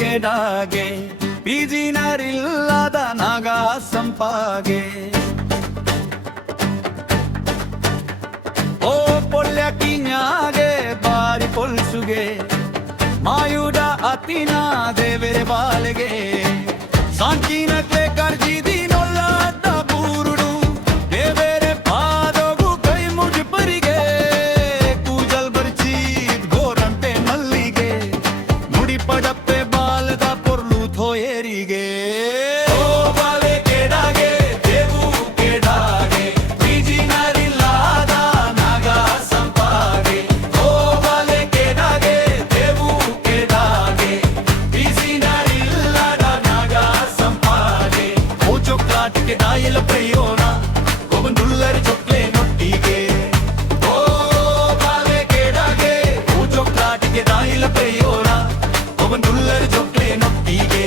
ಕೆಡಾಗೆ ಬೀಜಿನರಿಲ್ಲದ ನಾಗ ಸಂಪಾಗೆ ಓ ಪೊಳ್ಳ ಕಿನ್ಯಾಗೆ ಬಾರಿ ಪೊಲ್ಸುಗೆ ಮಾಯುಡ ಅತಿನ ದೇವರೆ ಬಾಲೆಗೆ ಸಾಂಕಿನಕ್ಕೆ ಕರ್ಜಿದಿ ನೊಲ್ಲಾದ ಬೂರುಡು ದೇವರೆ ಪಾದೋಗು ಕೈ ಮುಡಿಪರಿಗೆ ಕೂಜಲ್ ಬರ್ಚಿ ಗೋರಂತೆ ಮಲ್ಲಿಗೆ ಮುಡಿ ಪಡಪ್ಪೆ ಬಾಲದ ಪೊರ್ಲು ಥೋಯರಿಗೆ के दायल प्रियोना गोबंदुल्लर चोक्ले नोट्टीगे ओ बाले केडागे ऊ चोक्लाट के दायल प्रियोना गोबंदुल्लर चोक्ले नोट्टीगे